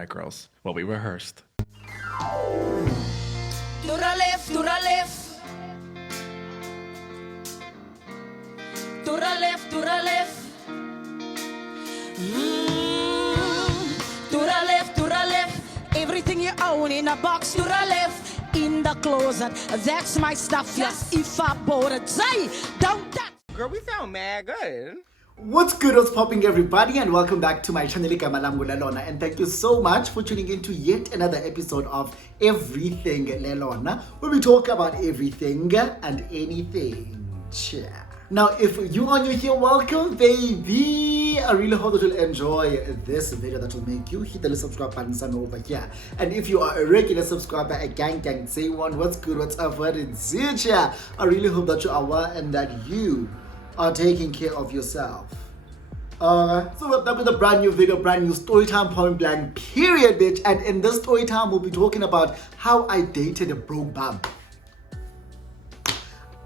right, girls. Well, we rehearsed. To the left, to the left. To the left, to the left. To the left, to the left. Everything you own in a box. To the left, in the closet. That's my stuff. Yes, if I bought it, say, don't touch. Girl, we sound mad good. What's good, what's popping, everybody, and welcome back to my channel Lelona, and thank you so much for tuning in to yet another episode of Everything Lelona, where we talk about everything and anything. Cheer. Now, if you are new here, welcome, baby. I really hope that you'll enjoy this video that will make you hit the subscribe button son over here. And if you are a regular subscriber, a gang, say one, what's good, what's up, what is it? I really hope that you are well and that you are taking care of yourself. So we're back with a brand new video, brand new story time, point blank, period, bitch. And in this story time, we'll be talking about how I dated a broke bum.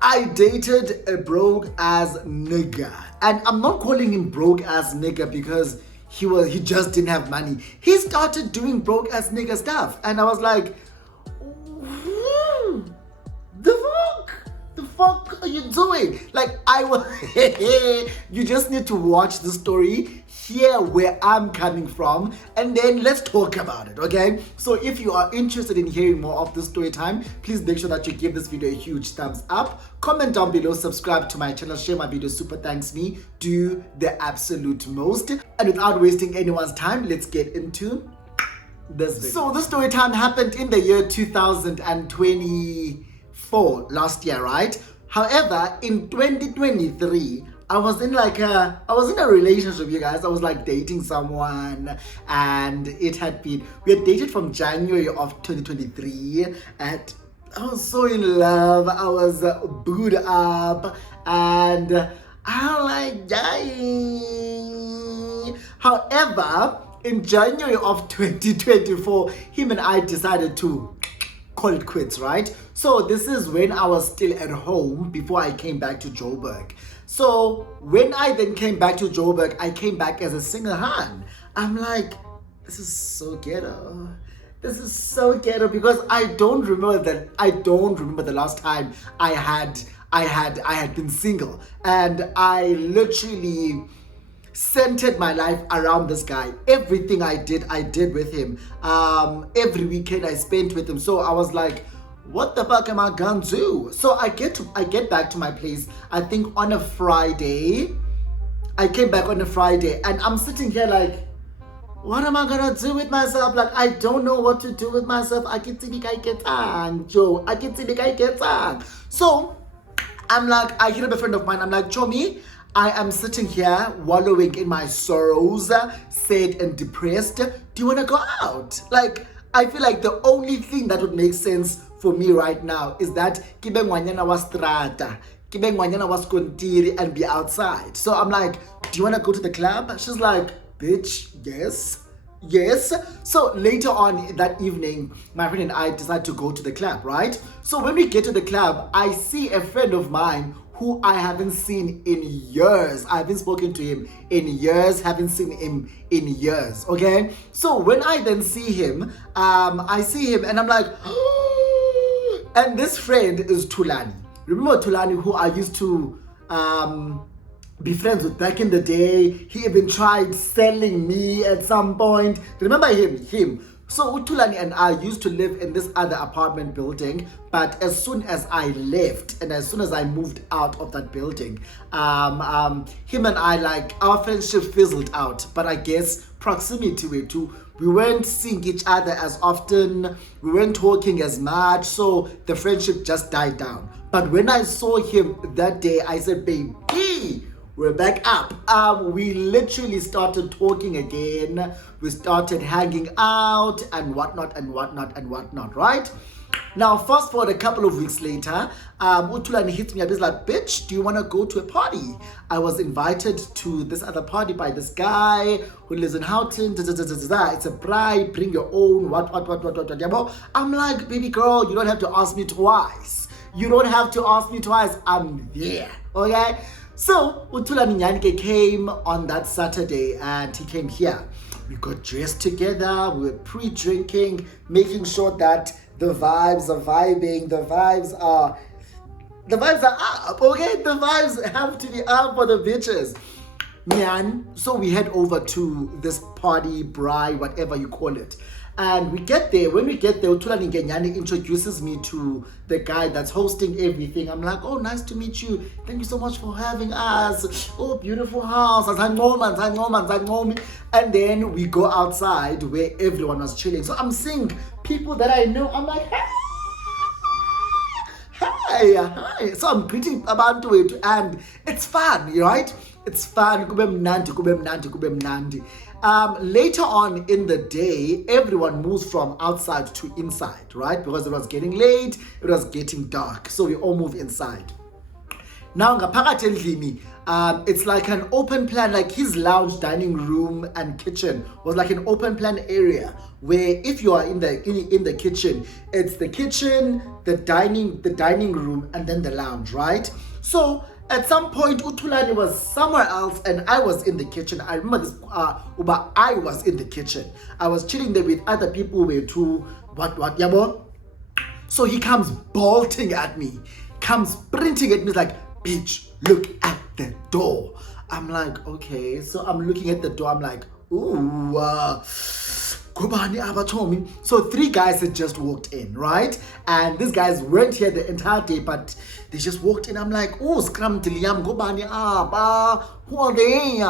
I dated a broke ass nigga, and I'm not calling him broke ass nigga because he just didn't have money. He started doing broke ass nigga stuff, and I was like, the fuck are you doing? Like, I was you just need to watch the story, hear where I'm coming from, and then let's talk about it, okay? So if you are interested in hearing more of this story time, please make sure that you give this video a huge thumbs up, comment down below, subscribe to my channel, share my video, super thanks me, do the absolute most. And without wasting anyone's time, let's get into this video. So this story time happened in the year 2024, last year, right? However, in 2023, I was in a relationship, you guys. I was like dating someone, and we had dated from January of 2023, and I was so in love. I was booed up, and I'm like dying. However, in January of 2024, him and I decided to call it quits, right? So this is when I was still at home before I came back to Joburg. So when I then came back to Joburg, I came back as a single hand. I'm like, this is so ghetto. This is so ghetto because I don't remember the last time I had been single, and I literally centered my life around this guy. Everything I did with him. Every weekend I spent with him. So I was like, what the fuck am I gonna do? So I get back to my place, I think on a Friday. I came back on a Friday, and I'm sitting here like, what am I gonna do with myself? Like, I don't know what to do with myself. So I'm like, I hit up a friend of mine. I'm like, Chomi, I am sitting here wallowing in my sorrows, sad and depressed. Do you want to go out? Like, I feel like the only thing that would make sense for me right now is that kibe ngwanyana wa strata, kibe ngwanyana wa skontiri, and be outside. So I'm like, do you want to go to the club? She's like, bitch, yes. So later on that evening, my friend and I decided to go to the club, right? So when we get to the club, I see a friend of mine who I haven't seen in years. I haven't spoken to him in years, haven't seen him in years, okay? So when I then see him, I see him and I'm like, and this friend is Tulani. Remember Tulani, who I used to be friends with back in the day? He even tried selling me at some point. Remember him? So Utulani and I used to live in this other apartment building, but as soon as I left and as soon as I moved out of that building, him and I, like, our friendship fizzled out. But I guess proximity we weren't seeing each other as often, we weren't talking as much, so the friendship just died down. But when I saw him that day, I said, baby, we're back up. We literally started talking again. We started hanging out and whatnot, right? Now, fast forward a couple of weeks later, Utulani hits me up. He's like, bitch, do you want to go to a party? I was invited to this other party by this guy who lives in Houghton. It's a bride, bring your own, what. I'm like, baby girl, you don't have to ask me twice. I'm there, okay? So Utulani Nyanike came on that Saturday, and he came here. We got dressed together. We were pre-drinking, making sure that the vibes are vibing. The vibes are up, okay? The vibes have to be up for the bitches. Man, so we head over to this party, braai, whatever you call it. And we get there. When we get there, Utulani Ngenyani introduces me to the guy that's hosting everything. I'm like, oh, nice to meet you. Thank you so much for having us. Oh, beautiful house. And then we go outside where everyone was chilling. So I'm seeing people that I know. I'm like, hey. Hi. So I'm greeting abantu wethu and it's fun, right? It's fun. Kube mnandi. Later on in the day, everyone moves from outside to inside, right? Because it was getting late, it was getting dark. So we all move inside. Now, ngaphakathi endlini, it's like an open plan, like his lounge, dining room, and kitchen was like an open plan area where if you are in the kitchen, it's the kitchen, the dining room, and then the lounge, right? So at some point, Utulani was somewhere else and I was in the kitchen. I remember this, Uba, I was in the kitchen. I was chilling there with other people who were too, what, yabo? So he comes bolting at me, comes sprinting at me like, bitch, look at the door. I'm like, okay. So I'm looking at the door. I'm like, ooh, Kubani Abatomi. So 3 guys had just walked in, right? And these guys weren't here the entire day, but they just walked in. I'm like, oh, scram tiliam, Gobani Abba. Who are they?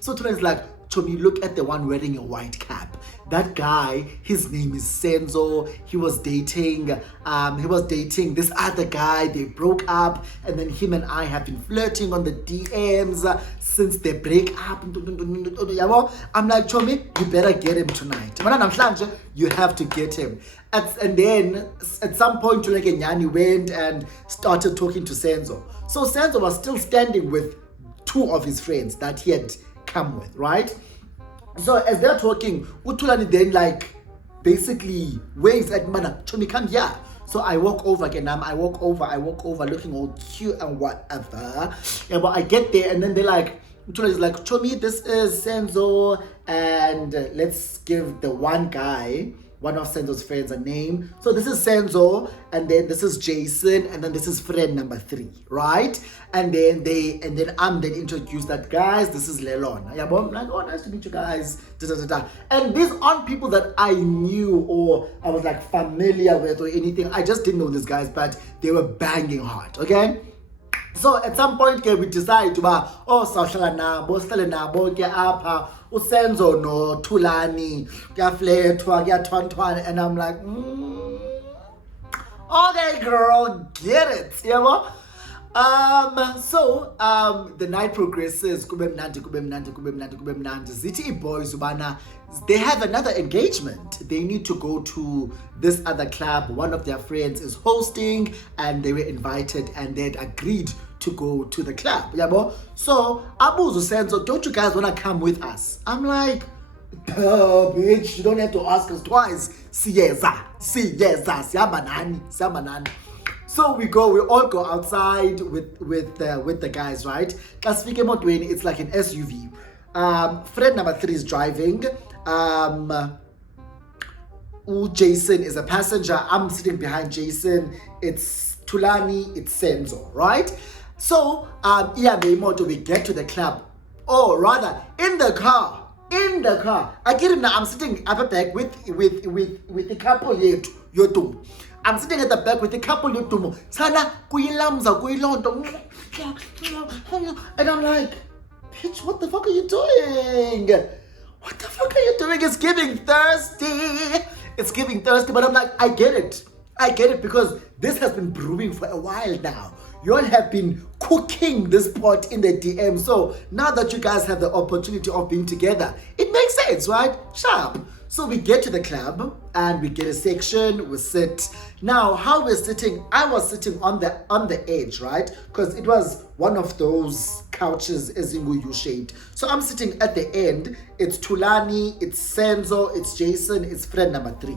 So Tula's like, Chomi, look at the one wearing a white cap. That guy, his name is Senzo. He was dating this other guy. They broke up, and then him and I have been flirting on the DMs since they break up. I'm like, Chomi, you better get him tonight. You have to get him. And then at some point, Nyani went and started talking to Senzo. So Senzo was still standing with 2 of his friends that he had come with, right? So as they're talking, Utulani then like basically waves at Mana, Chomi, come here. So I walk over again. I walk over looking all cute and whatever. Yeah, but I get there and then they're like, Utulani is like, Chomi, this is Senzo, and let's give the one guy, one of Senzo's friends, a name. So this is Senzo, and then this is Jason, and then this is friend number 3, right? And then I'm then introduced that, guys, this is Lelon. Yeah, but I'm like, oh, nice to meet you guys. And these aren't people that I knew or I was like familiar with or anything. I just didn't know these guys, but they were banging hard, okay? So at some point, we decide to sawhlala nabo ke apha uSenzo no Thulani kuyaflethwa kuyathwantwana, and I'm like, okay girl, get it, yabo. So the night progresses. Kube mnandi. Zithi boys ubana, they have another engagement. They need to go to this other club. One of their friends is hosting, and they were invited, and they'd agreed to go to the club. Yabo. So Abuzo said, so don't you guys want to come with us? I'm like, bitch, you don't have to ask us twice. Siyeza, siyabanani. So we all go outside with the guys, right? It's like an SUV. Friend number 3 is driving. Jason is a passenger. I'm sitting behind Jason. It's Thulani, it's Senzo, right? So we get to the club. Or rather, in the car. I get him now. I'm sitting at the back with the couple yotu. I'm sitting at the back with a couple yotu. Sana kuyilamza kuyilondo. And I'm like, bitch, what the fuck are you doing? What the fuck are you doing? It's giving thirsty. But I'm like, I get it because this has been brewing for a while now. You all have been cooking this pot in the DM. So now that you guys have the opportunity of being together, it makes sense, right? Sharp. So we get to the club and we get a section, we sit. Now, how we're sitting, I was sitting on the edge, right? Because it was one of those couches, Ezingu U-shaped. So I'm sitting at the end. It's Thulani, it's Senzo, it's Jason, it's friend number 3.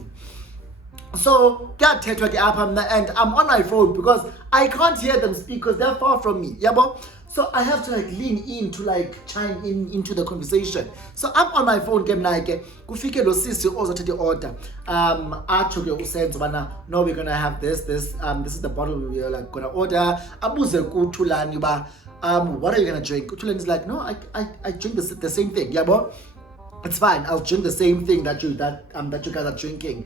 So and I'm on my phone because I can't hear them speak because they're far from me. Yabo. So I have to like lean in to like chime in into the conversation. So I'm on my phone game like kufike lo sisi ozothatha order. Acho ke usenzo bana no we're gonna have this this is the bottle we're like gonna order. Abuze kuThulani ba what are you gonna drink? Uthulani is like no I drink the same thing. Yabo? It's fine. I'll drink the same thing that you guys are drinking.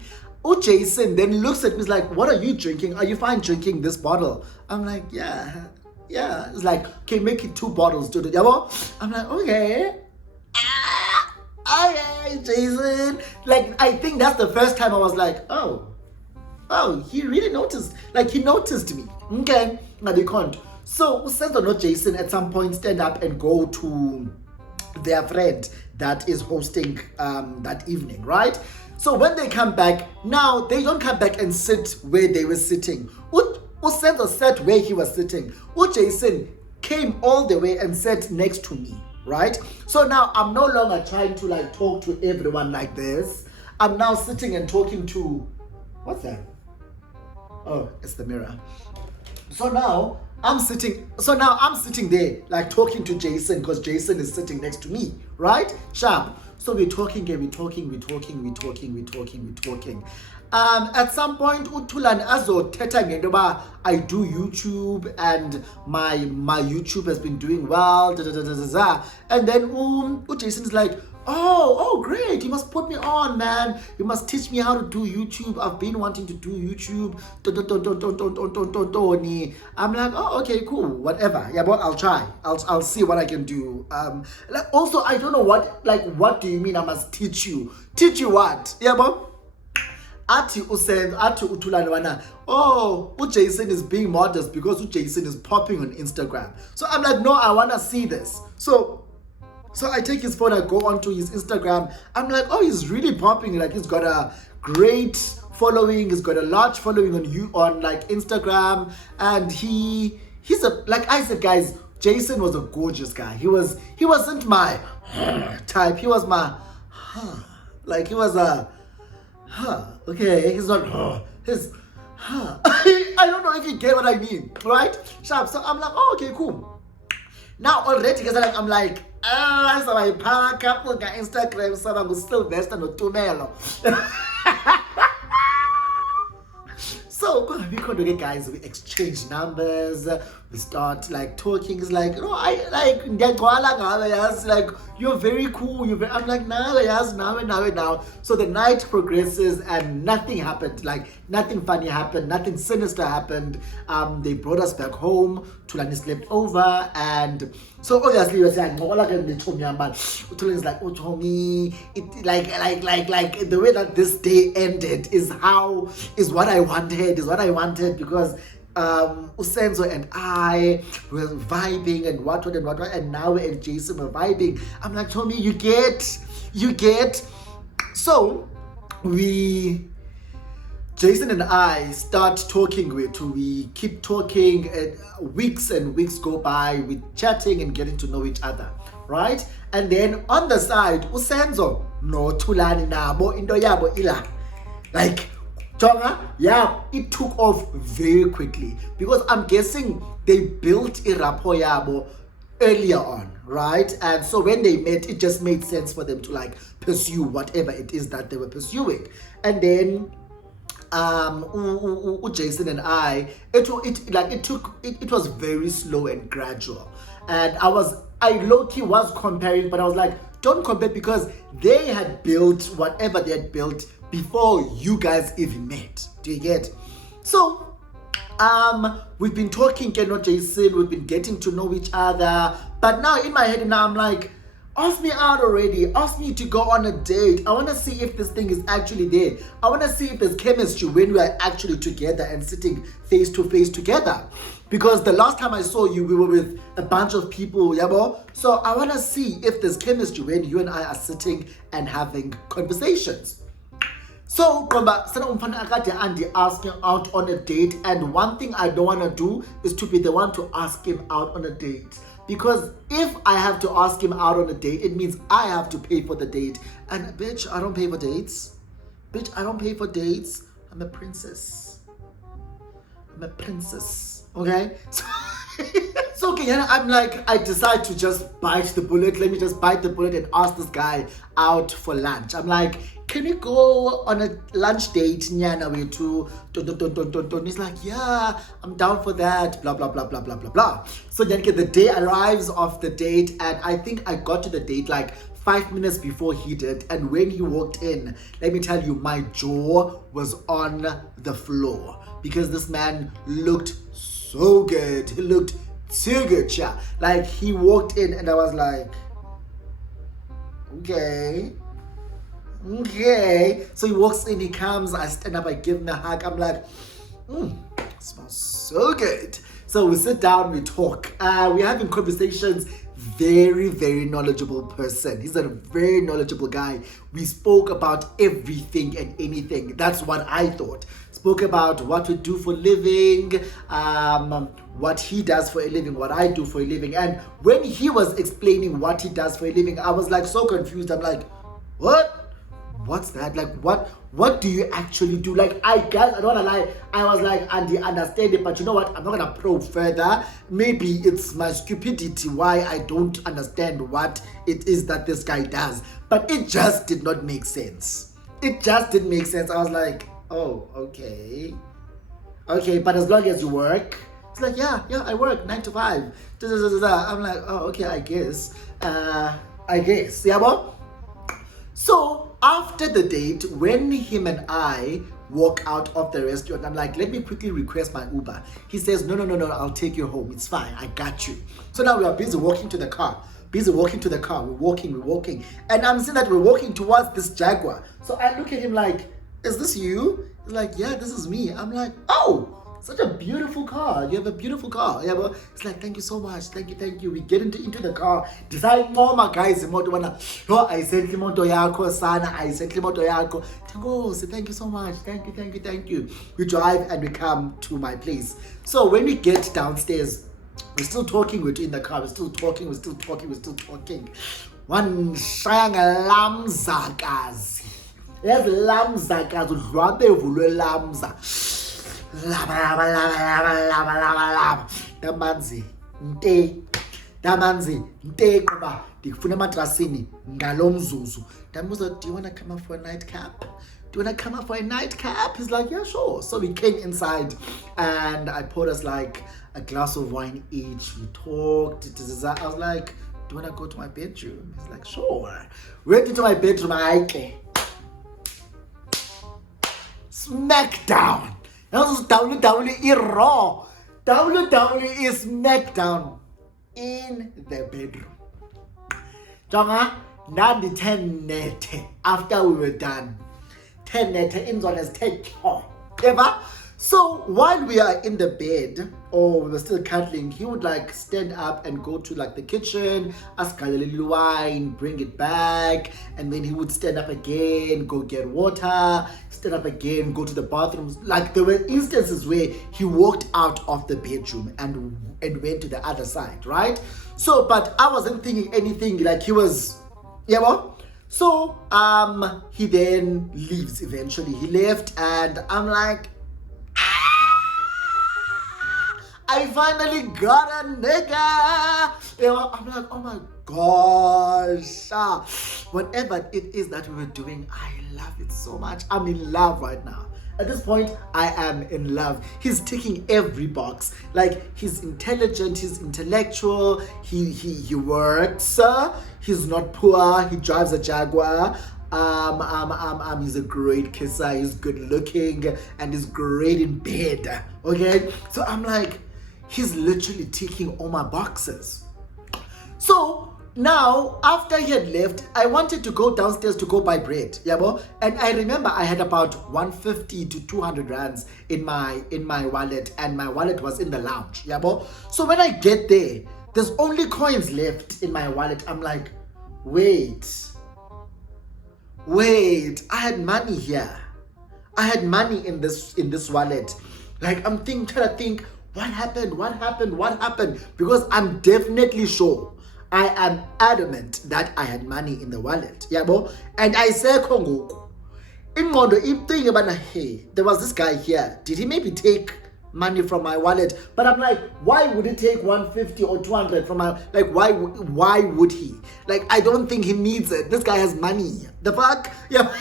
Jason then looks at me, he's like, what are you drinking? Are you fine drinking this bottle? I'm like, yeah. It's like, okay, make it 2 bottles, dude. I'm like, okay. Okay, Jason. Like, I think that's the first time I was like, oh, he really noticed. Like, he noticed me. Okay, now they can't. So, Senzo or not Jason at some point stand up and go to their friend that is hosting that evening, right? So when they come back, now they don't come back and sit where they were sitting. Usenzo sat where he was sitting. Jason came all the way and sat next to me, right? So now I'm no longer trying to like talk to everyone like this. I'm now sitting and talking to, what's that? Oh, it's the mirror. So now I'm sitting there like talking to Jason because Jason is sitting next to me, right? Sharp. So we're talking. At some point, uThulani azothetha ngento ba I do YouTube and my YouTube has been doing well. And then Jason is like, oh great, you must put me on, man. You must teach me how to do YouTube. I've been wanting to do YouTube. I'm like, oh okay, cool, whatever. Yeah, but I'll try. I'll see what I can do. Like, also I don't know what do you mean I must teach you? Teach you what? Yeah, but Ati uThulani wana, Jason is being modest because Jason is popping on Instagram. So I'm like, no, I wanna see this. So I take his phone, I go onto his Instagram. I'm like, he's really popping. Like, he's got a great following. He's got a large following on like Instagram. And he's like I said, guys, Jason was a gorgeous guy. He wasn't my type. He was my like he was a okay. He's not his I don't know if you get what I mean, right? Sharp. So I'm like, okay, cool. Now already, because I'm like, so I pack up on Instagram, so I'm still best and Tumelo. So we guys, we exchange numbers, we start like talking. It's like, I like like you're very cool. I'm like, now. So the night progresses and nothing happened. Like nothing funny happened, nothing sinister happened. They brought us back home. Thulani slept over, and so obviously we're saying, Thulani is like, Tommy, it like the way that this day ended is what I wanted, because Usenzo and I were vibing and what, and now and Jason were vibing. I'm like, Tommy, you get. So Jason and I start talking. We keep talking, and weeks go by with chatting and getting to know each other, right? And then on the side, Usenzo no Thulani nabo into yabo ila, like Tonga, yeah, it took off very quickly because I'm guessing they built a rapport yabo earlier on, right? And so when they met, it just made sense for them to like pursue whatever it is that they were pursuing. And then Jason and I, it was very slow and gradual. And I low-key was comparing, but I was like, don't compare, because they had built whatever they had built before you guys even met. Do you get? So we've been talking, Jason, we've been getting to know each other, but now in my head now I'm like, ask me out already. Ask me to go on a date. I want to see if this thing is actually there. I want to see if there's chemistry when we are actually together and sitting face to face together. Because the last time I saw you, we were with a bunch of people, yabo. So I want to see if there's chemistry when you and I are sitting and having conversations. So, Andy asked him out on a date, and one thing I don't want to do is to be the one to ask him out on a date. Because if I have to ask him out on a date, it means I have to pay for the date. And bitch, I don't pay for dates. I'm a princess. Okay? So okay, I'm like, I decide to just bite the bullet. Let me just bite the bullet and ask this guy out for lunch. I'm like, can we go on a lunch date? Nyana, we to. He's like, yeah, I'm down for that. Blah blah blah blah blah blah blah. So then the day arrives of the date, and I think I got to the date like 5 minutes before he did. And when he walked in, let me tell you, my jaw was on the floor because this man looked so good. He looked so good, yeah. Like he walked in and I was like, okay. So he walks in, he comes, I stand up, I give him a hug. I'm like, smells so good. So we sit down, we talk. We're having conversations. Very, very knowledgeable person. He's a very knowledgeable guy. We spoke about everything and anything. That's what I thought. Spoke about what we do for a living, what he does for a living, what I do for a living. And when he was explaining what he does for a living, I was like so confused. I'm like, what? What's that? Like, what do you actually do? Like, I guess, I don't wanna lie, I was like, Andy, understand it, but you know what? I'm not gonna probe further. Maybe it's my stupidity why I don't understand what it is that this guy does. But it just did not make sense. It just didn't make sense. I was like, oh, okay. Okay, but as long as you work, it's like, yeah, I work 9 to 5. I'm like, oh, okay, I guess. Yeah, but so after the date, when him and I walk out of the restaurant, I'm like, let me quickly request my Uber. He says, no, I'll take you home. It's fine. I got you. So now we are busy walking to the car. We're walking. And I'm seeing that we're walking towards this Jaguar. So I look at him like, is this you? He's like, yeah, this is me. I'm like, oh, such a beautiful car. You have a beautiful car. Yeah, but it's like, thank you so much. Thank you. We get into the car. Decide more, my guys. I said moto yako sana. I said moto yako. Say thank you so much. Thank you. We drive and we come to my place. So when we get downstairs, we're still talking. We're in the car. We're still talking. One shang lamzakazi. There's lamzakazi. Udlwabe vulwe lamza. Lava. Damanzi nte kuba ndikufuna matrasini ngalomzuzu. Damuza, do you want to come up for a nightcap? He's like, yeah, sure. So we came inside and I poured us like a glass of wine each. We talked. I was like, do you want to go to my bedroom? He's like, sure. Went into my bedroom. Smackdown. That was WWE Raw. WWE SmackDown in the bedroom. Jonga, nandi 10 nete after we were done. 10 nete in zone as 10 ever. So while we are in the bed, or we were still cuddling, he would like stand up and go to like the kitchen, ask a little wine, bring it back, and then he would stand up again, go get water, stand up again, go to the bathrooms. Like there were instances where he walked out of the bedroom and went to the other side, right? So, but I wasn't thinking anything, like he was, yeah, well. So he then leaves eventually. He left and I'm like, I finally got a nigga. I'm like, oh my gosh. Whatever it is that we were doing, I love it so much. I'm in love right now. At this point, I am in love. He's ticking every box. Like, he's intelligent, he's intellectual, he works, he's not poor, he drives a Jaguar. He's a great kisser, he's good looking, and he's great in bed. Okay? So I'm like, he's literally ticking all my boxes. So now, after he had left, I wanted to go downstairs to go buy bread, and I remember I had about 150 to 200 rands in my wallet, and my wallet was in the lounge, So when I get there, there's only coins left in my wallet. I'm like, wait, I had money here. I had money in this wallet. Like I'm trying to think, what happened? Because I'm definitely sure, I am adamant that I had money in the wallet. And I say, Congo, in Mondo, I'm thinking about, hey, there was this guy here. Did he maybe take money from my wallet. But I'm like, why would he take 150 or 200 from my, like, why would he? Like, I don't think he needs it. This guy has money. The fuck? Yeah.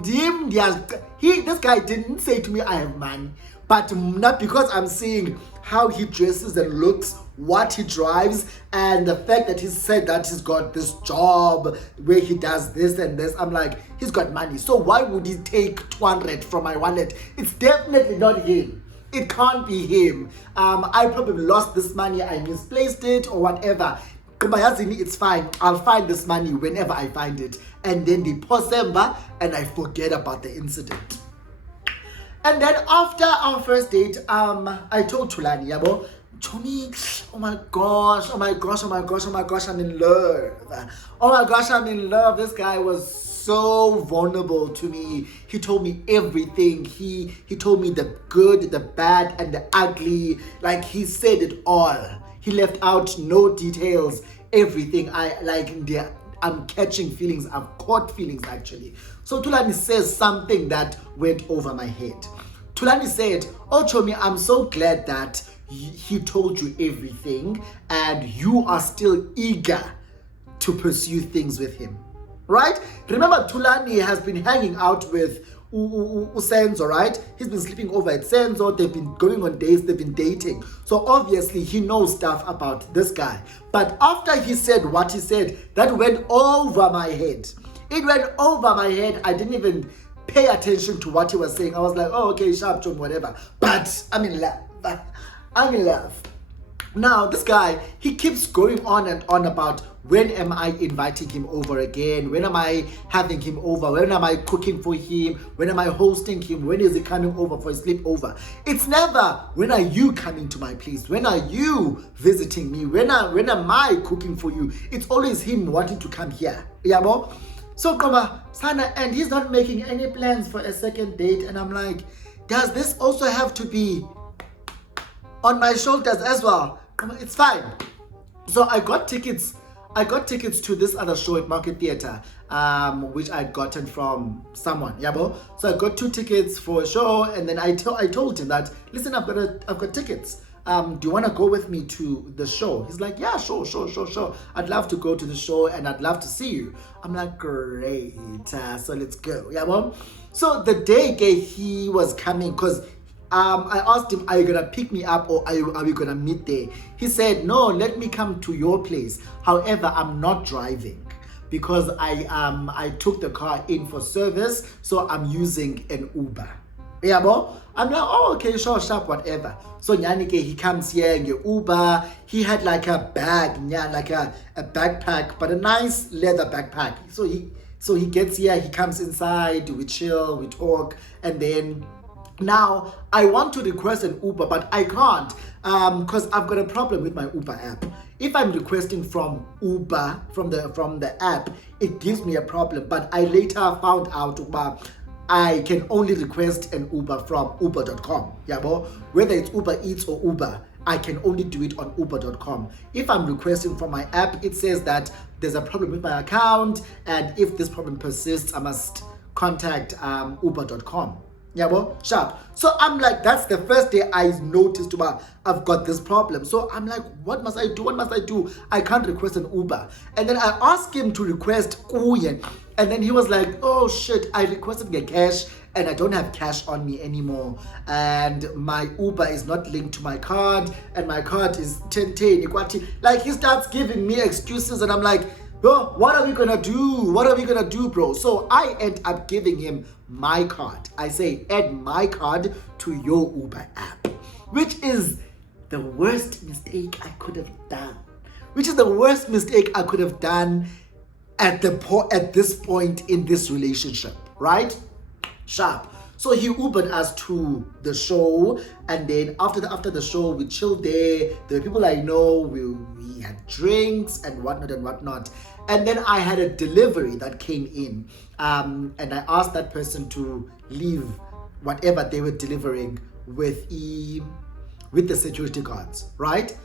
This guy didn't say to me, I have money. But not because I'm seeing how he dresses and looks, what he drives, and the fact that he said that he's got this job where he does this and this. I'm like, he's got money. So why would he take 200 from my wallet? It's definitely not him. It can't be him. I probably lost this money. I misplaced it or whatever. It's fine. I'll find this money whenever I find it. And then the December, and I forget about the incident. And then after our first date, I told Tulani, yabo, Chomi, oh my gosh, I'm in love. Oh my gosh, I'm in love. This guy was so vulnerable to me. He told me everything. He told me the good, the bad, and the ugly. Like, he said it all. He left out no details. Everything. I'm catching feelings. I've caught feelings, actually. So Tulani says something that went over my head. Tulani said, oh Chomi, I'm so glad that he told you everything and you are still eager to pursue things with him. Right? Remember, Tulani has been hanging out with Senzo, right? He's been sleeping over at Senzo. They've been going on dates. They've been dating. So obviously he knows stuff about this guy. But after he said what he said, that went over my head. It went over my head. I didn't even pay attention to what he was saying. I was like, oh, okay, sharp tone, whatever. But I'm in love. I'm in love. Now, this guy, he keeps going on and on about, when am I inviting him over again? When am I having him over? When am I cooking for him? When am I hosting him? When is he coming over for a sleepover? It's never, when are you coming to my place? When are you visiting me? When am I cooking for you? It's always him wanting to come here. Yabo? So, Sana, and he's not making any plans for a second date. And I'm like, does this also have to be on my shoulders as well? It's fine. So I got tickets to this other show at Market Theatre, which I'd gotten from someone, yabo. So I got 2 tickets for a show, and then I told him that, listen, I've got tickets. Do you want to go with me to the show? He's like, yeah, sure. I'd love to go to the show and I'd love to see you. I'm like, great. So let's go, yabo. So the day he was coming, because I asked him, are you gonna pick me up or are we gonna meet there? He said, no, let me come to your place. However, I'm not driving because I took the car in for service, so I'm using an Uber. Yeah, bo? I'm like, oh, okay, sure, sharp, whatever. So Nyanike, he comes here in your Uber. He had like a bag, like a backpack, but a nice leather backpack. So he gets here, he comes inside, we chill, we talk, and then now I want to request an Uber, but I can't because I've got a problem with my Uber app. If I'm requesting from Uber from the app, it gives me a problem. But I later found out I can only request an Uber from uber.com. Yeah, bo? Whether it's Uber Eats or Uber, I can only do it on uber.com. If I'm requesting from my app, it says that there's a problem with my account, and if this problem persists, I must contact uber.com. Yeah, well, sharp. So I'm like, that's the first day I noticed I've got this problem. So I'm like, what must I do? I can't request an Uber. And then I asked him to request Uyen. And then he was like, oh shit, I requested the cash and I don't have cash on me anymore. And my Uber is not linked to my card. And my card is 10. Like, he starts giving me excuses and I'm like, bro, what are we gonna do, bro? So I end up giving him my card. I say, add my card to your Uber app, which is the worst mistake I could have done. At this point in this relationship, right? Sharp. So he Ubered us to the show, and then after the show, we chilled there. There were people I know. We had drinks and whatnot. And then I had a delivery that came in, and I asked that person to leave whatever they were delivering with the security guards, right?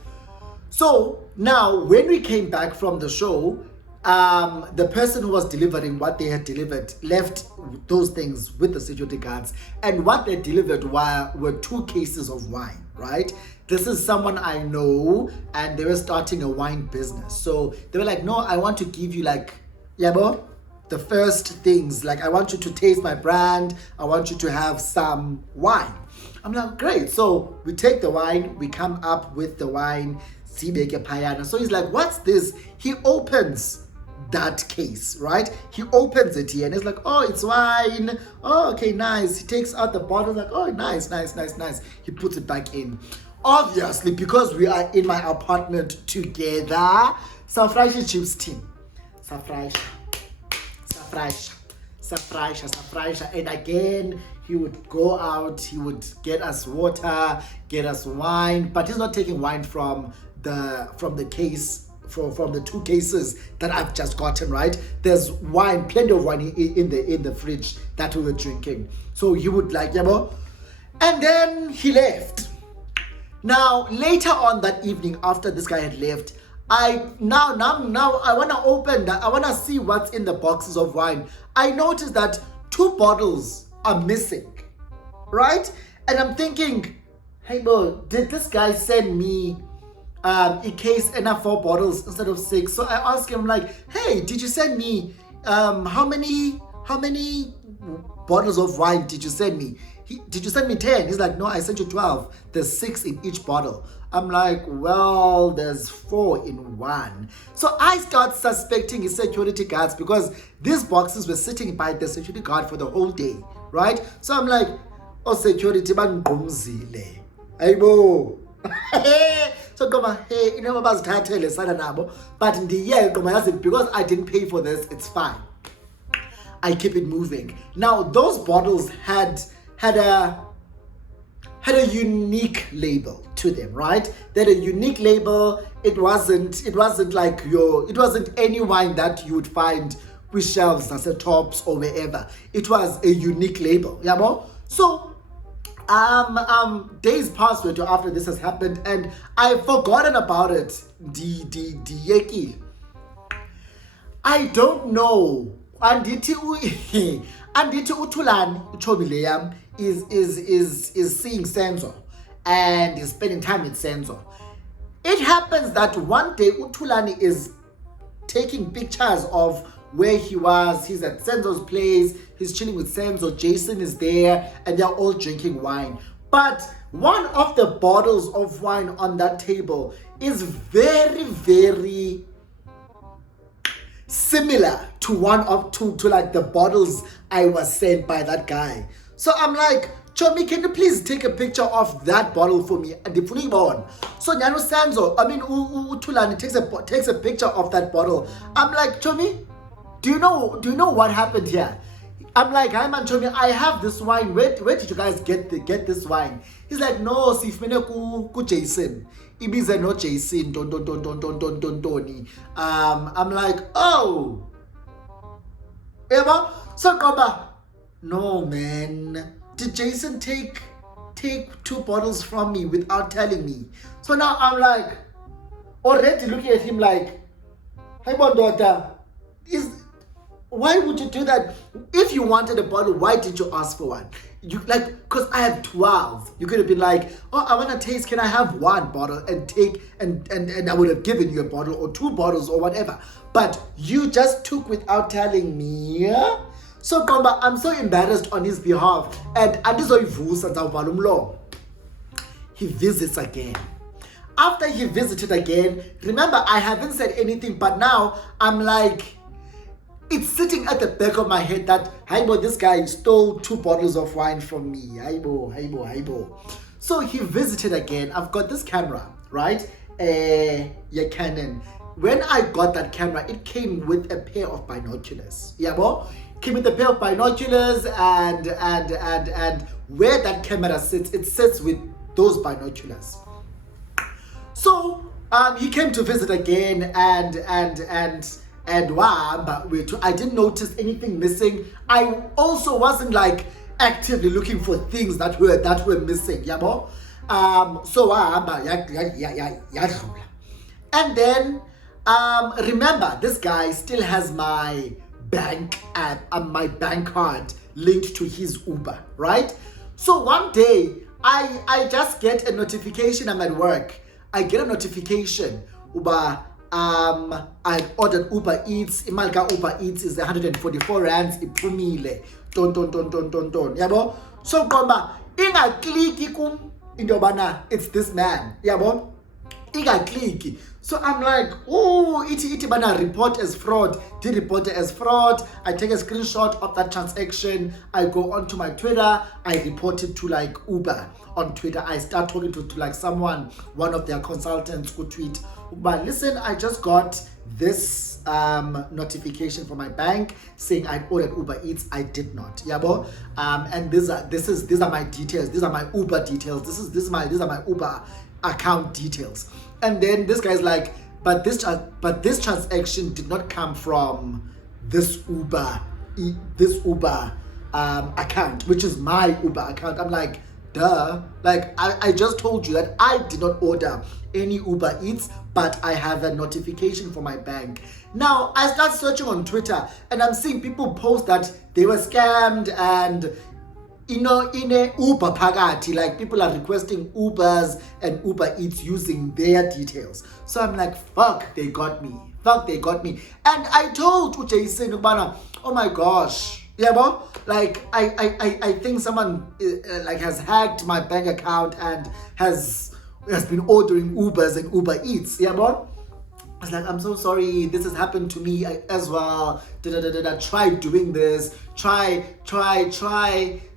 So now when we came back from the show, the person who was delivering what they had delivered left those things with the security guards, and what they delivered were 2 cases of wine, right? This is someone I know, and they were starting a wine business. So they were like, no, I want to give you like, yabo, the first things, like I want you to taste my brand, I want you to have some wine. I'm like, great. So we take the wine, we come up with the wine, so he's like, what's this? He opens that case, right? He opens it here and it's like, oh, it's wine. Oh, okay, nice. He takes out the bottle, like, oh, nice. He puts it back in. Obviously, because we are in my apartment together, Safraisha chips team. Safraisha. And again, he would go out, he would get us water, get us wine, but he's not taking wine from the case, from the 2 cases that I've just gotten, right? There's wine, plenty of wine in the fridge that we were drinking. So he would like, and then he left. Now, later on that evening, after this guy had left, I want to open that. I want to see what's in the boxes of wine. I noticed that 2 bottles are missing, right? And I'm thinking, hey bro, did this guy send me a case and 4 bottles instead of 6? So I asked him like, hey, did you send me how many bottles of wine did you send me? Did you send me 10? He's like, no, I sent you 12. There's 6 in each bottle. I'm like, well, there's 4 in one. So I start suspecting his security guards, because these boxes were sitting by the security guard for the whole day, right? So I'm like, oh, security man gumzile. Ayibo. So hey, you know about nabo, but in the year, because I didn't pay for this, it's fine. I keep it moving. Now those bottles had a unique label to them, right? They had a unique label. It wasn't any wine that you would find with shelves as a tops or wherever. It was a unique label, yabo. So days passed after this has happened, and I've forgotten about it. Yeki. I don't know. Andithi uThulani uThobile yam is seeing Senzo and is spending time with Senzo. It happens that one day uThulani is taking pictures of where he was. He's at Senzo's place, he's chilling with Senzo, Jason is there, and they're all drinking wine. But one of the bottles of wine on that table is very, very similar to one of to like the bottles I was sent by that guy. So I'm like, Chomi, can you please take a picture of that bottle for me? So Nyano Sanzo, Uthulani takes a picture of that bottle. I'm like, Chomi, do you know what happened here? I'm like, hi man, Chomi, I have this wine. Where did you guys get this wine? He's like, no, sifmene ku Jason. Ibiza no Jason, don't. I'm like, oh. Emma, so Koba. No man. Did Jason take 2 bottles from me without telling me? So now I'm like, already looking at him like, hey my daughter, why would you do that? If you wanted a bottle, why did you ask for one? You because I have 12. You could have been like, oh, I want to taste, can I have 1 bottle and take and I would have given you a bottle or 2 bottles or whatever. But you just took without telling me. So Komba, I'm so embarrassed on his behalf. And he visits again. After he visited again, remember I haven't said anything, but now I'm like, it's sitting at the back of my head that, Haibo, this guy stole 2 bottles of wine from me. Haibo. So he visited again. I've got this camera, right? Canon. When I got that camera, it came with a pair of binoculars. Yabo? Came with a pair of binoculars, and where that camera sits, it sits with those binoculars. So he came to visit again, and wow, but I didn't notice anything missing. I also wasn't like actively looking for things that were missing, yabo. And then remember, this guy still has my bank app, my bank card linked to his Uber, right? So one day, I just get a notification. I'm at work. I get a notification. Uber, I ordered Uber Eats. Imalka Uber Eats is 144 rands. Ipumile. Ton. Yabo. So komba, inga clicky kum indobana. It's this man. Yabo. Inga clicky. So I'm like, oh, iti bana report as fraud. Did report it as fraud. I take a screenshot of that transaction. I go onto my Twitter. I report it to like Uber on Twitter. I start talking to like someone, one of their consultants who tweet, but listen, I just got this notification from my bank saying I ordered Uber Eats. I did not. Yabo. And these are my details. These are my Uber details. These are my Uber account details. And then this guy's like, but this transaction did not come from this Uber account, which is my Uber account. I'm like, duh. Like I just told you that I did not order any Uber Eats, but I have a notification from my bank. Now I start searching on Twitter and I'm seeing people post that they were scammed and in a Uber pagati, like people are requesting Ubers and Uber Eats using their details. So I'm like, fuck, they got me. And I told Jason Ubana, oh my gosh, yeah, bro. Like I think someone like has hacked my bank account and has been ordering Ubers and Uber Eats, yeah, bro. I was like, I'm so sorry, this has happened to me as well. Try doing this. Try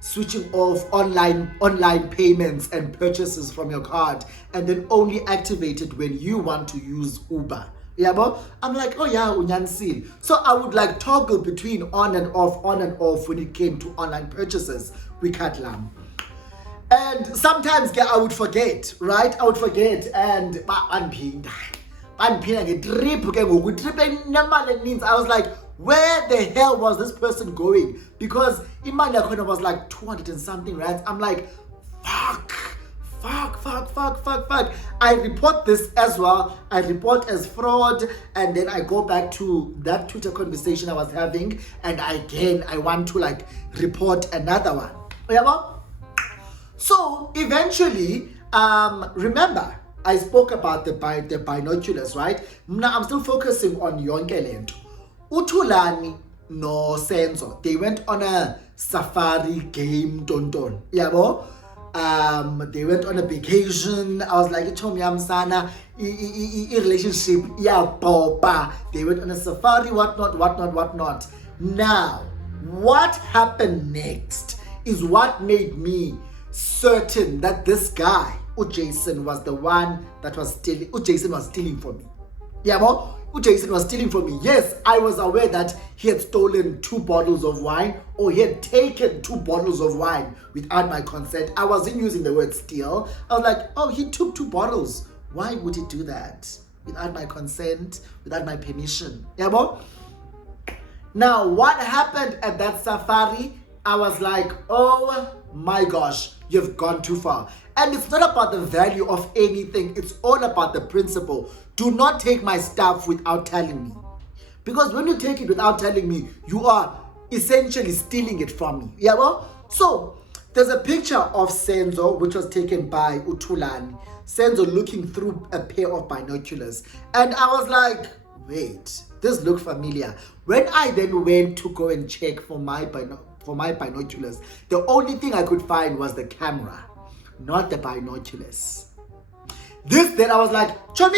switching off online payments and purchases from your card, and then only activate it when you want to use Uber. Yeah, but I'm like, oh yeah, unyansil. So I would like toggle between on and off when it came to online purchases. We cut lamb. And sometimes I would forget, right? I would forget and I was like, where the hell was this person going? Because imali yakhona was like 200 and something rands. I'm like, fuck. I report this as well. I report as fraud, and then I go back to that Twitter conversation I was having, and again I want to like report another one. So eventually, remember, I spoke about the binoculars, right? Now I'm still focusing on yonke lento. Utulani no Senzo, they went on a safari game tonton. Yabo. They went on a vacation. I was like, sana relationship, yeah, boba. They went on a safari, whatnot. Now, what happened next is what made me certain that this guy, Jason, was the one that was stealing. Jason was stealing from me. Yeah, Jason was stealing from me. Yes, I was aware that he had stolen 2 bottles of wine, or he had taken 2 bottles of wine without my consent. I wasn't using the word steal. I was like, oh, he took 2 bottles. Why would he do that? Without my consent, without my permission. Yeah, Now, what happened at that safari? I was like, oh my gosh, you've gone too far. And it's not about the value of anything. It's all about the principle. Do not take my stuff without telling me. Because when you take it without telling me, you are essentially stealing it from me. Yeah, So, there's a picture of Senzo, which was taken by Utulani. Senzo looking through a pair of binoculars. And I was like, wait, this looks familiar. When I then went to go and check for my binoculars, the only thing I could find was the camera, not the binoculars. Then I was like, Chomi,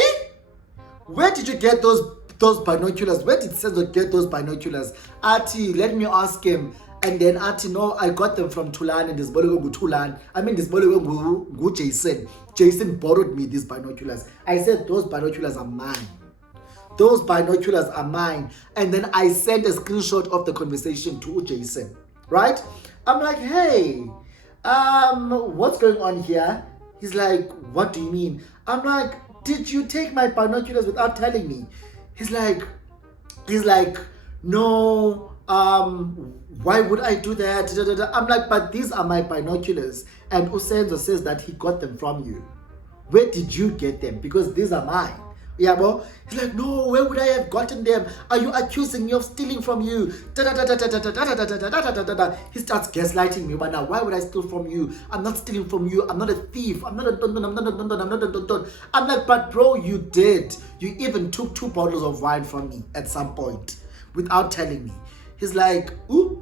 where did you get those binoculars? Where did Senzo get those binoculars? Ati, let me ask him. And then Ati, no, I got them from Tulan and this Bologo Tulan. I mean, this Bologo Jason. Jason borrowed me these binoculars. I said, those binoculars are mine. Those binoculars are mine. And then I sent a screenshot of the conversation to Jason, right? I'm like, hey, what's going on here? He's like, what do you mean? I'm like, did you take my binoculars without telling me? He's like, no, why would I do that? I'm like, but these are my binoculars. And Usenzo says that he got them from you. Where did you get them? Because these are mine. Yeah, bro. He's like, no, where would I have gotten them? Are you accusing me of stealing from you? He starts gaslighting me. But now, why would I steal from you? I'm not stealing from you. I'm not a thief. I'm not a don. I'm not a don. I'm not a don. I'm like, but bro, you did. You even took 2 bottles of wine from me at some point without telling me. He's like, ooh.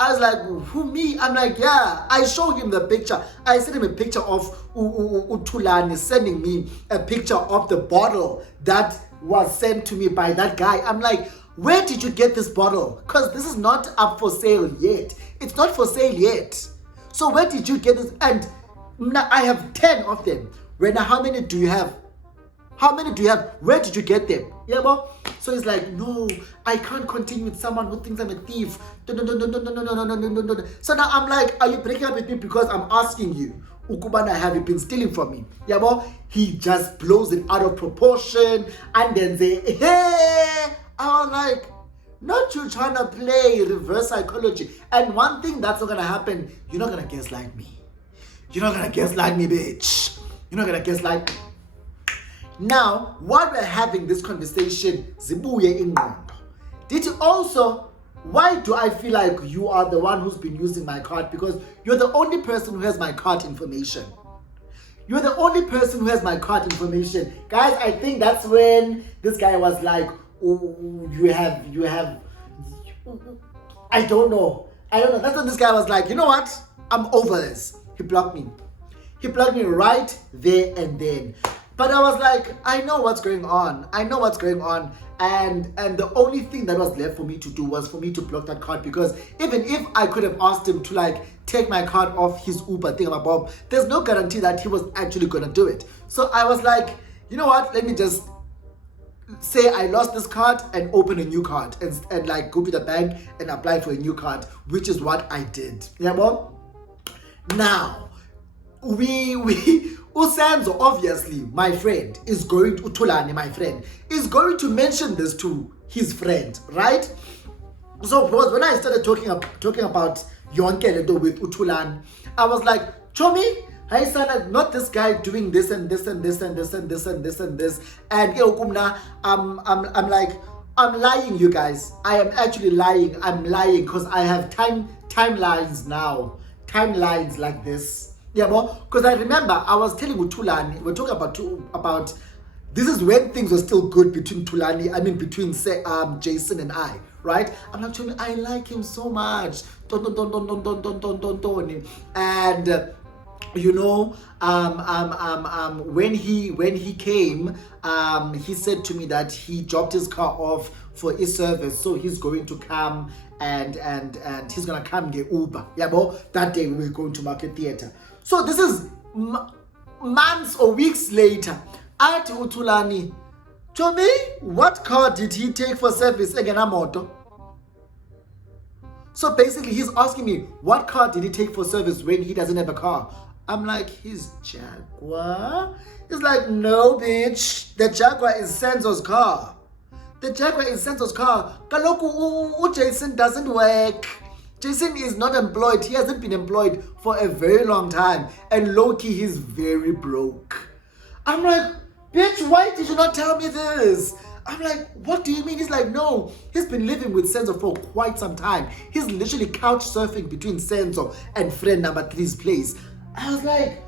I was like, who, me? I'm like, yeah. I showed him the picture. I sent him a picture of Utulani sending me a picture of the bottle that was sent to me by that guy. I'm like, where did you get this bottle? Because this is not up for sale yet. It's not for sale yet. So where did you get this? And now I have 10 of them. Rena, how many do you have? How many do you have? Where did you get them? Yeah, bro. So he's like, no, I can't continue with someone who thinks I'm a thief. No. So now I'm like, are you breaking up with me because I'm asking you? Ukubana, have you been stealing from me? Yeah, bro. He just blows it out of proportion and then say, hey. I was like, not you trying to play reverse psychology. And one thing that's not gonna happen, you're not gonna gaslight me. You're not gonna gaslight me, bitch. You're not gonna gaslight me. Now, while we're having this conversation, zibuye ingqondo. Did you also, why do I feel like you are the one who's been using my card? Because you're the only person who has my card information. You're the only person who has my card information. Guys, I think that's when this guy was like, oh, you have, I don't know. That's when this guy was like, you know what? I'm over this. He blocked me. He blocked me right there and then. But I was like, I know what's going on. And the only thing that was left for me to do was for me to block that card, because even if I could have asked him to like take my card off his Uber thingamabob, there's no guarantee that he was actually gonna do it. So I was like, you know what? Let me just say I lost this card and open a new card and like go to the bank and apply for a new card, which is what I did. Yeah, mom? Now, Usenzo, obviously, my friend, is going to, Tulani, my friend, is going to mention this to his friend, right? So, because when I started talking about Yonke Ledo with Utulani, I was like, Chomi, I said, not this guy doing this and this and this and this and this and this and this. And I'm like, I'm lying, you guys. I am actually lying. I'm lying because I have timelines now. Timelines like this. Yeah, because I remember I was telling Tulani, we're talking about this is when things were still good between between Jason and I, right? I'm like, I like him so much. And you know, when he came, he said to me that he dropped his car off for his service, so he's going to come and he's gonna come get Uber. Yeah, that day we were going to Market Theatre. So this is months or weeks later. At Utulani, Chomi, what car did he take for service? Moto. So basically, he's asking me, what car did he take for service when he doesn't have a car? I'm like, his Jaguar? He's like, no, bitch. The Jaguar is Senzo's car. The Jaguar is Senzo's car. Kaloku, Jason doesn't work. Jason is not employed. He hasn't been employed for a very long time. And low-key, he's very broke. I'm like, bitch, why did you not tell me this? I'm like, what do you mean? He's like, no, he's been living with Senzo for quite some time. He's literally couch surfing between Senzo and friend number 3's place. I was like,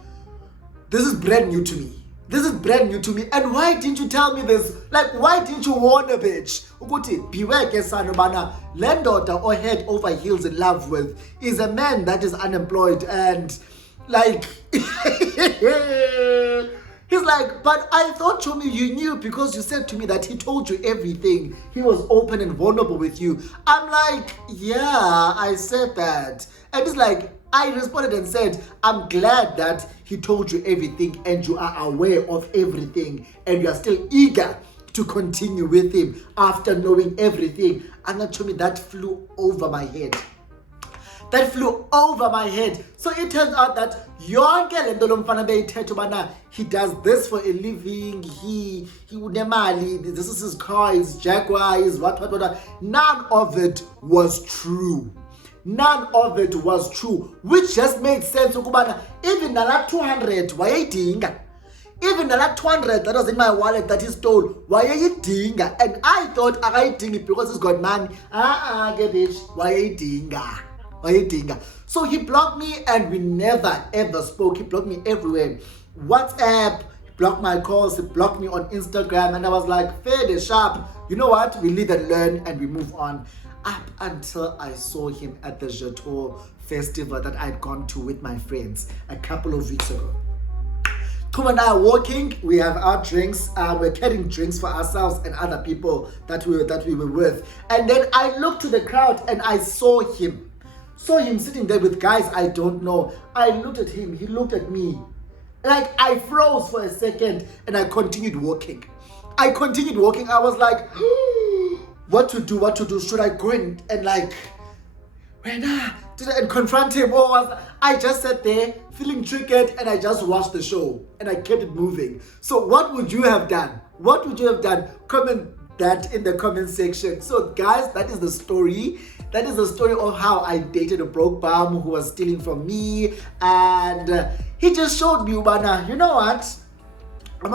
this is brand new to me. This is brand new to me. And why didn't you tell me this? Like, why didn't you warn a bitch? Ukuti, beware, Kesanubana, landlord or head over heels in love with is a man that is unemployed and like, he's like, but I thought, Chomi, you knew because you said to me that he told you everything. He was open and vulnerable with you. I'm like, yeah, I said that. And he's like, I responded and said, I'm glad that he told you everything and you are aware of everything and you are still eager to continue with him after knowing everything. And that told me that flew over my head. That flew over my head. So it turns out that he does this for a living. He this is his car, his Jaguar, his what. None of it was true. None of it was true, which just made sense. Even that 200 wayedinga. Even the like 200 that was in my wallet that he stole, why are you dinga? And I thought I ding it because he's got money. Get bitch, why are you dinga? Why are you dinga? So he blocked me and we never ever spoke. He blocked me everywhere. WhatsApp, he blocked my calls, he blocked me on Instagram, and I was like, fair sharp. You know what? We live and learn and we move on. Up until I saw him at the Jeto festival that I'd gone to with my friends a couple of weeks ago. Kum and I are walking, we have our drinks, we're carrying drinks for ourselves and other people that we were with. And then I looked to the crowd and I saw him sitting there with guys I don't know. I looked at him, he looked at me. Like I froze for a second and I continued walking. I was like, what to do? Should I go and like, and confront him? Or I just sat there feeling triggered and I just watched the show and I kept it moving. So what would you have done? Comment that in the comment section. So guys, that is the story. That is the story of how I dated a broke bum who was stealing from me, and he just showed me, Ubana, you know what? And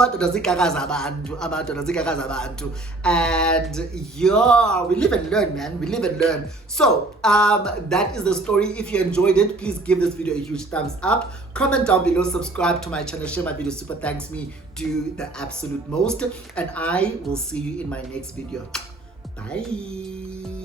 yeah, we live and learn, man. We live and learn. So that is the story. If you enjoyed it, please give this video a huge thumbs up. Comment down below, subscribe to my channel, share my video, super thanks me, do the absolute most, and I will see you in my next video. Bye.